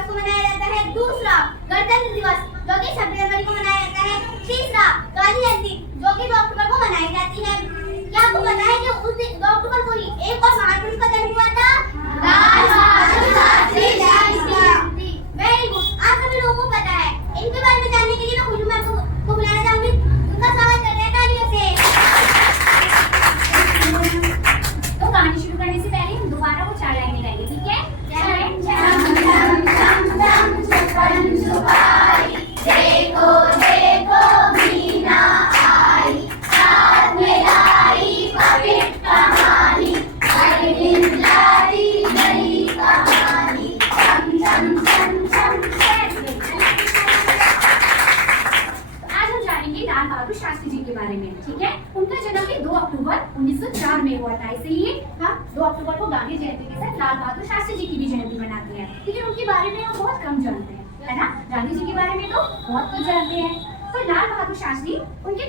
दिवस को मनाया जाता है। दूसरा गणतंत्र दिवस जो कि 26 जनवरी को मनाया जाता है। तीसरा गांधी जयंती जो कि 2 अक्टूबर को मनाई जाती है। क्या आपको पता है कि उस दिन 2 अक्टूबर को ही एक और महान पुरुष का जन्म हुआ था? लाल बहादुर शास्त्री। वेरी गुड, आप सभी लोगों को पता है। इनके बारे में जानने के लिए मैं खुशबू मैम को बुलाना चाहूंगी। उनका स्वागत करते हैं तालियों से। तो कहानी शुरू करने से पहले हम दोबारा वो 4 लाइनें गाएंगे, ठीक है? देखो देखो मीना आई, साथ में लाई पवित्र कहानी, हर दिन लाई नई कहानी, चम चम चम चम। आज हम जानेंगे लाल बहादुर शास्त्री जी के बारे में, ठीक है? उनका जन्म भी 2 अक्टूबर 1904 में हुआ था। इसलिए हम 2 अक्टूबर को गांधी जयंती के साथ लाल बहादुर शास्त्री जी की भी जयंती मनाते हैं। लेकिन उनके बारे में हम बहुत कम जानते हैं, है ना? गांधी जी के बारे में तो बहुत कुछ जानते हैं। तो लाल बहादुर शास्त्री इनका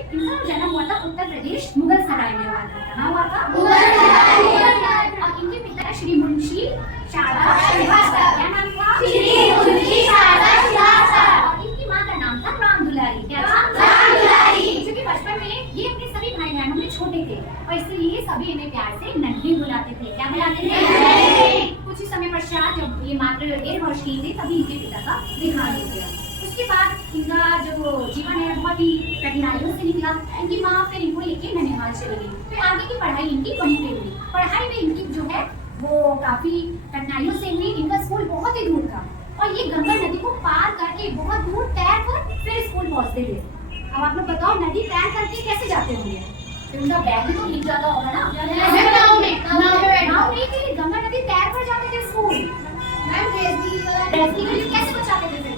जन्म हुआ था उत्तर प्रदेश मुगल सराय में हुआ था। कहाँ हुआ था? और इनके पिता श्री मुंशी शारदा श्रीवास्तव। क्या नाम था? श्री मुंशी शारदा श्रीवास्तव। और इनकी माँ का नाम था राम दुलारी। क्या था? राम दुलारी। क्योंकि बचपन में ये अपने सभी भाई बहनों में छोटे थे और इसलिए सभी इन्हें प्यार से नन्ही बुलाते थे। क्या बुलाते थे? कुछ ही समय पश्चात जब ये मात्र 1.5 वर्ष की थी तभी इनके पिता का देहांत हो गया। उसके बाद इनका जो जीवन है बहुत ही कठिनाइयों से निकला। इनकी माँ फिर इनको लेके ननिहाल चली गई। फिर आगे की पढ़ाई इनकी वहीं पे हुई। पढ़ाई में इनकी जो है वो काफी कठिनाइयों से हुई। इनका स्कूल बहुत ही दूर था और ये गंगा नदी को पार करके बहुत दूर तैर कर फिर स्कूल पहुंचते थे। अब आप लोग बताओ, नदी तैर करके कैसे जाते होंगे? फिर उनका बैग भी तो भीग जाता होगा ना? नाव में कि गंगा नदी तैर कर जाते थे स्कूल। के लिए कैसे बचाते थे फिर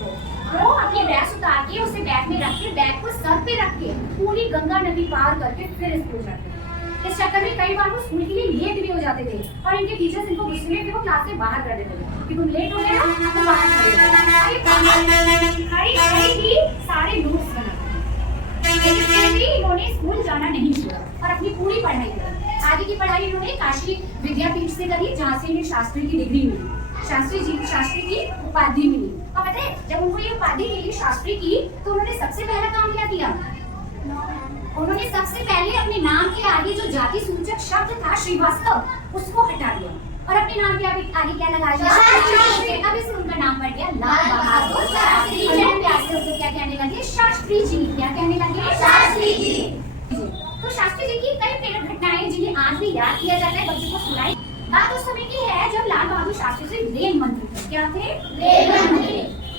वो अपनी ड्रेस उतार के उसे बैग में रख के, बैग को सर पे रख के पूरी गंगा नदी पार करके फिर स्कूल जाते थे। इस चक्कर में कई बार वो स्कूल के लिए लेट भी हो जाते थे और इनके टीचर्स इनको गुस्से में फिर वो क्लास से बाहर कर देते थे कि तुम लेट हो गए हो तो बाहर खड़ी ही सारे नोट्स बनाते थे। इन्होंने स्कूल जाना नहीं छोड़ा और अपनी पूरी पढ़ाई करी। आगे की पढ़ाई इन्होंने काशी विद्यापीठ से करी जहाँ से इन्हें शास्त्री की डिग्री मिली, शास्त्री की उपाधि मिली। और पता है जब उनको ये उपाधि मिली शास्त्री की तो उन्होंने सबसे पहला काम क्या किया? उन्होंने सबसे पहले अपने नाम के आगे जो जाति सूचक शब्द था श्रीवास्तव उसको हटा दिया और अपने नाम के आगे क्या लगा दिया? तभी से उनका नाम पड़ गया लाल बहादुर शास्त्री। प्यार से उनको क्या कहने लगे? शास्त्री जी। क्या कहने लगे? शास्त्री जी। तो शास्त्री जी की कई प्रेरक घटनाएं जिन्हें आज भी याद किया जाता है, बच्चों को सुनाई। बात उस समय की है जब लाल बहादुर शास्त्री जी रेल मंत्री थे। क्या थे?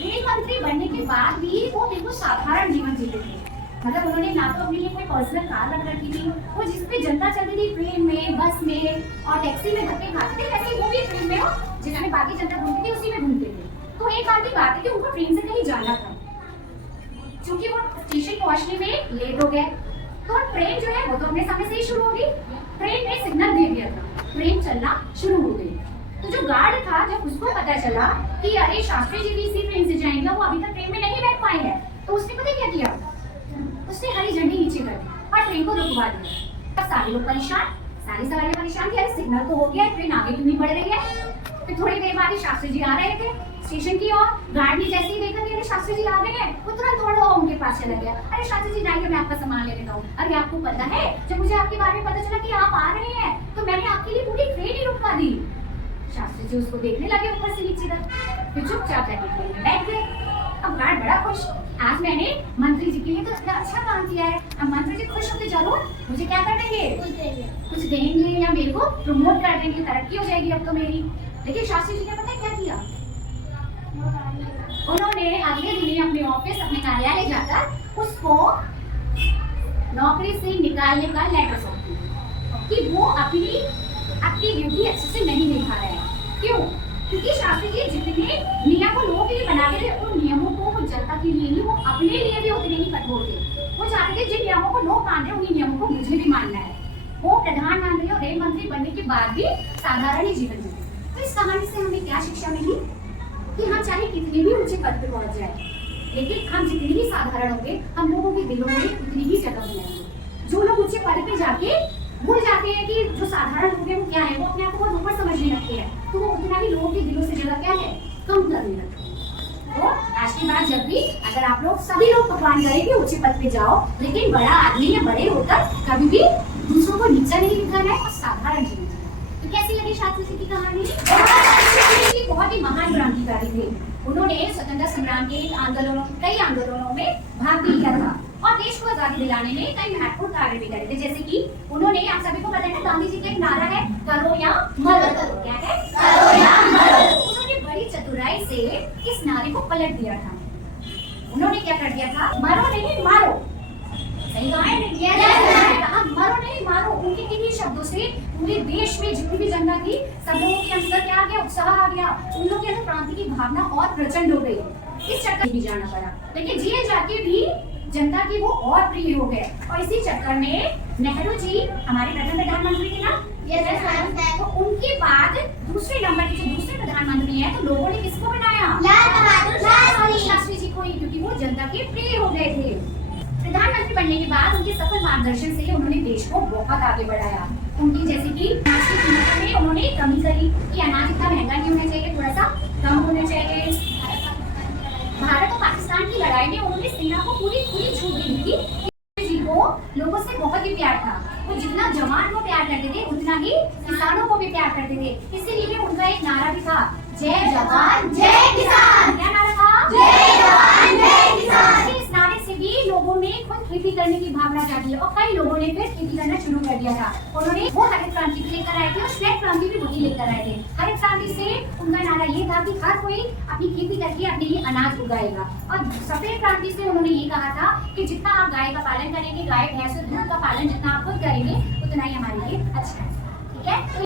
रेल मंत्री बनने के बाद भी वो बिल्कुल साधारण जीवन जीते थे। मतलब उन्होंने ना तो अपने लिए कोई पर्सनल कार रख रखी थी, वो जिसपे जनता चलती थी ट्रेन में, बस में और टैक्सी में धक्के खाते थे, वैसे वो भी ट्रेन में हो जिसमें बाकी जनता घूमती थी उसी में घूमते थे। तो एक बार की बात है कि उनको ट्रेन से कहीं जाना था, क्योंकि वो स्टेशन पहुंचने में लेट हो गए तो ट्रेन जो है वो तो अपने समय से ही शुरू हो गई। ट्रेन ने सिग्नल दे दिया था, ट्रेन चलना शुरू हो गई। तो जो गार्ड था जब उसको पता चला कि अरे शास्त्री जी भी इसी ट्रेन से जाएंगे, वो अभी तक ट्रेन में नहीं बैठ पाए हैं, तो उसने पता क्या किया? उसने हरी झंडी नीचे कर दी और ट्रेन को रुकवा दिया। अब सारे लोग परेशान, सारी सवारियां परेशान कि अरे सिग्नल तो हो गया, ट्रेन आगे क्यों नहीं बढ़ रही है? फिर थोड़ी देर बाद ही शास्त्री जी आ रहे थे स्टेशन की ओर। गार्ड ने जैसे ही देखा कि अरे शास्त्री जी आ गए हैं, वो तुरंत दौड़ा उनके पास चला गया। अरे शास्त्री जी जाइए, मैं आपका सामान ले लेता हूँ। अरे आपको पता है जब मुझे आपके बारे में पता चला कि आप आ रहे हैं तो मैंने आपके लिए पूरी ट्रेन ही रुकवा दी। शास्त्री जी उसको देखने लगे ऊपर से नीचे तक, फिर चुपचाप जाके ट्रेन में बैठ गए। अब गार्ड बड़ा खुश, आज मैंने मंत्री जी के लिए तो इतना अच्छा काम किया है। अब मंत्री जी खुश होते जरूर मुझे क्या कर देंगे? कुछ देंगे या मेरे को प्रमोट कर देंगे, तरक्की हो जाएगी अब तो मेरी। लेकिन शास्त्री जी ने पता क्या किया? उन्होंने अगले दिन अपने ऑफिस, अपने कार्यालय जाकर उसको नौकरी से निकालने का लेटर सौंप दिया कि वो अपनी ड्यूटी अच्छे से नहीं निभा रहे हैं। क्यों? क्योंकि शास्त्री जी जितने नियम वो लोगों के लिए बनाते थे उन नियमों को वो जनता के लिए नहीं, वो अपने लिए भी उतने ही कठोर थे। वो चाहते थे जिन नियमों को लोग मान रहे हैं उन्हीं नियमों को मुझे भी मानना है। वो प्रधानमंत्री और रेल मंत्री बनने के बाद भी साधारण ही जीवन जीते। तो इस कहानी से हमें क्या शिक्षा मिली? कि हम चाहे कितने भी ऊंचे पद पर पहुंच जाए, लेकिन हम जितने ही साधारण होंगे हम लोगों के दिलों में उतनी ही जगह बनाएंगे। जो लोग ऊंचे पद पे जाके भूल जाते हैं कि जो साधारण लोग हैं वो क्या है, वो अपने आप को बहुत ऊपर समझने लगते हैं, तो वो उतना ही लोगों के दिलों से जगह क्या है, कम करने लगते हैं। तो आज के बाद जब भी अगर आप लोग सभी लोग भगवान करे कि ऊंचे पद पे जाओ, लेकिन बड़ा आदमी या बड़े होकर कभी भी दूसरों को नीचा नहीं दिखाना है और साधारण जीवन जीना है। तो कैसी लगी शास्त्री जी की कहानी? बहुत ही महान क्रांतिकारी थे। उन्होंने स्वतंत्रता संग्राम के कई आंदोलनों में भाग भी लिया था और देश को आजादी दिलाने में कई महत्वपूर्ण कार्य भी करे थे। जैसे कि उन्होंने, आप सभी को पता है ना, गांधी जी का एक नारा है, करो या मरो। क्या है? करो या मरो। उन्होंने बड़ी चतुराई से इस नारे को पलट दिया था। उन्होंने क्या कर दिया था? मरो नहीं मारो। सही कहा है ना? मरो नहीं मारो। उनके किन्हीं शब्दों से पूरे देश में जितनी भी जनता थी, सब लोगों के अंदर क्या आ गया? उत्साह आ गया। उन लोगों के अंदर क्रांति की भावना और प्रचंड हो गई। इस चक्कर में जाना पड़ा, लेकिन जिए जाके भी जनता की वो और प्रिय हो गए। और इसी चक्कर में नेहरू जी हमारे प्रथम प्रधानमंत्री थे ना, तो उनके बाद दूसरे नंबर के जो दूसरे प्रधानमंत्री हैं, तो लोगों ने किसको बनाया? लाल बहादुर शास्त्री जी को ही, क्योंकि वो जनता के प्रिय हो गए थे। प्रधानमंत्री बनने के बाद उनके सफल मार्गदर्शन से उन्होंने देश को बहुत आगे बढ़ाया। उनकी जैसे कि अनाज की कीमतों में उन्होंने कमी करी कि अनाज इतना महंगा नहीं होना चाहिए, थोड़ा सा कम होना चाहिए। भारत और पाकिस्तान की लड़ाई में उन्होंने सेना को पूरी छूट दी थी। जी को लोगों से बहुत ही प्यार था। वो जितना जवान को प्यार करते थे, उतना ही किसानों को भी प्यार करते थे। इसीलिए उनका एक नारा भी था, जय जवान जय किसान। क्या नारा था? जय जवान जय किसान। इस नारे से भी लोगों में खुद खेती करने की भावना जागी और कई लोगों ने फिर खेती करना शुरू कर दिया था। उन्होंने वो हरित क्रांति भी लेकर आए थे और श्वेत क्रांति भी वही लेकर आए थे। हरित क्रांति से उनका नारा ये था कि हर कोई अपनी खेती करके अपने लिए अनाज उगाएगा। और सफेद क्रांति से उन्होंने ये कहा था कि जितना आप गाय का पालन करेंगे, गाय भैंस और दूध का पालन जितना आप खुद करेंगे, उतना ही हमारे लिए अच्छा है। ठीक है।